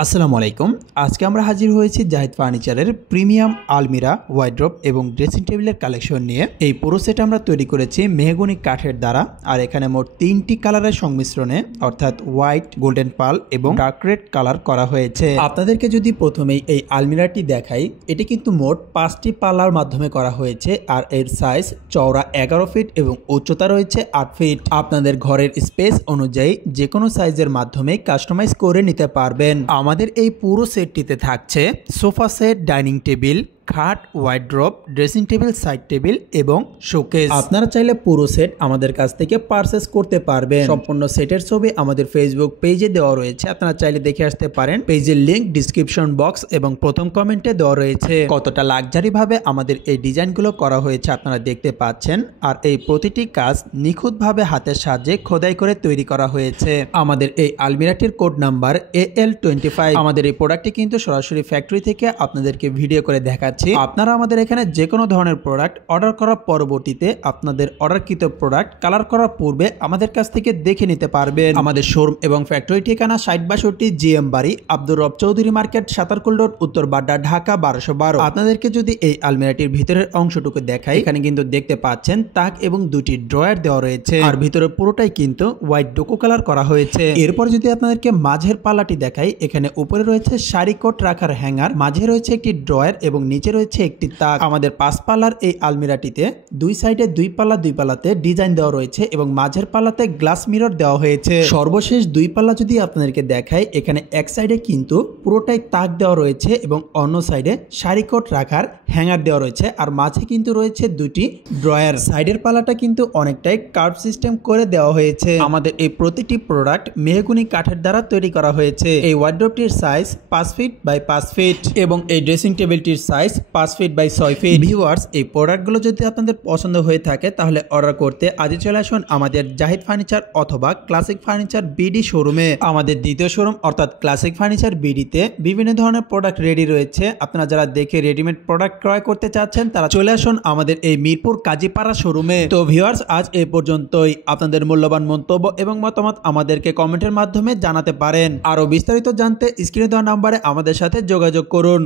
আসসালামু আলাইকুম। আজকে আমরা হাজির হয়েছি জাহিদ ফার্নিচারের প্রিমিয়াম আলমিরা, ওয়ার্ড্রোব এবং ড্রেসিং টেবিলের কালেকশন নিয়ে। এই পুরো সেট আমরা তৈরি করেছি মেহগনি কাঠের দ্বারা। আর এখানে মোট 3টি কালারের সংমিশ্রণে অর্থাৎ হোয়াইট, গোল্ডেন পার্ল এবং ডার্ক রেড কালার করা হয়েছে। আপনাদেরকে যদি প্রথমেই এই আলমিরাটি দেখাই, এটি কিন্তু মোট 5টি পাল্লার মাধ্যমে করা হয়েছে। আর এর সাইজ চওড়া 11 ফিট এবং উচ্চতা রয়েছে 8 ফিট। আপনাদের ঘরের স্পেস অনুযায়ী যে কোনো সাইজের মাধ্যমে কাস্টমাইজ করে নিতে পারবেন। আমাদের এই পুরো সেটটিতে থাকছে সোফা সেট, ডাইনিং টেবিল, খাট, wardrobe, dressing table, side table এবং শোকেস। আপনারা চাইলে পুরো সেট আমাদের কাছ থেকে পারচেজ করতে পারবেন। সম্পূর্ণ সেটের ছবি আমাদের ফেসবুক পেজে দেওয়া রয়েছে, আপনারা চাইলে দেখে আসতে পারেন। পেজের লিংক ডিসক্রিপশন বক্স এবং প্রথম কমেন্টে দেওয়া রয়েছে। কতটা লাক্সারি ভাবে আমাদের এই ডিজাইনগুলো করা হয়েছে আপনারা দেখতে পাচ্ছেন। আর এই প্রতিটি কাজ নিখুঁতভাবে হাতের সাহায্যে খোদাই করে তৈরি করা হয়েছে। আমাদের এই আলমিরাটির কোড নাম্বার AL25। আমাদের এই প্রোডাক্টটি কিন্তু সরাসরি ফ্যাক্টরি থেকে আপনাদেরকে ভিডিও করে দেখাচ্ছি। আপনারা আমাদের এখানে যে কোনো ধরনের প্রোডাক্ট অর্ডার করার পরবর্তীতে আপনাদের অর্ডারকৃত প্রোডাক্ট কালার করার পূর্বে আমাদের কাছ থেকে দেখে নিতে পারবেন। আমাদের শোরুম এবং ফ্যাক্টরি ঠিকানা 6062 GM বাড়ি, আব্দুর রব চৌধুরী মার্কেট, সাতারকুল রোড, উত্তর বাড্ডা, ঢাকা 1212। আপনাদেরকে যদি এই আলমিরাটির ভিতরের অংশটুকু দেখাই, এখানে কিন্তু দেখতে পাচ্ছেন তাক এবং দুটি ড্রয়ার দেওয়া রয়েছে। আর ভিতরে পুরোটাই কিন্তু হোয়াইট ডোকো কালার করা হয়েছে। এরপর যদি আপনাদেরকে মাঝের পাল্লাটি দেখাই, এখানে উপরে রয়েছে শাড়ি কোট রাখার হ্যাঙ্গার, মাঝে রয়েছে একটি ড্রয়ার এবং নিচে রয়েছে একটি তাক। আমাদের 5 পাল্লার এই আলমিরাটিতে দুই সাইডে দুই পাল্লাতে ডিজাইন দেওয়া রয়েছে এবং মাঝের পাল্লাতে গ্লাস মিরর দেওয়া হয়েছে। সর্বশেষ দুই পাল্লা যদি আপনাদেরকে দেখাই, এখানে এক সাইডে কিন্তু পুরোটাই তাক দেওয়া রয়েছে এবং অন্য সাইডে শাড়ি কোট রাখার হ্যাঙ্গার দেওয়া রয়েছে। আর মাঝে কিন্তু রয়েছে দুটি ড্রয়ার। সাইডের পাল্লাটা কিন্তু অনেকটাই কার্ভ সিস্টেম করে দেওয়া হয়েছে। আমাদের এই প্রতিটি প্রোডাক্ট মেহগনি কাঠের দ্বারা তৈরি করা হয়েছে। এই ওয়ার্ড্রোবটির সাইজ 5 ফিট বাই 5 ফিট এবং এই ড্রেসিং টেবিলটির size 5 feet by 6 feet. Viewers, এই প্রোডাক্টগুলো যদি আপনাদের পছন্দ হয়ে থাকে তাহলে অর্ডার করতে আজই চলে আসুন আমাদের জাহিদ ফার্নিচার অথবা ক্লাসিক ফার্নিচার বিডি শোরুমে। আমাদের দ্বিতীয় শোরুম অর্থাৎ ক্লাসিক ফার্নিচার বিডিতে বিভিন্ন ধরনের প্রোডাক্ট রেডি রয়েছে। আপনারা যারা দেখে রেডিমেড প্রোডাক্ট ক্রয় করতে চাচ্ছেন তারা চলে আসুন আমাদের এই মিরপুর কাজীপাড়া শোরুমে। তো ভিউয়ার্স, আজ এই পর্যন্তই। আপনাদের মূল্যবান মন্তব্য এবং মতামত আমাদেরকে কমেন্টের মাধ্যমে জানাতে পারেন। আরো বিস্তারিত জানতে স্ক্রিনে দেওয়া নাম্বারে আমাদের সাথে যোগাযোগ করুন।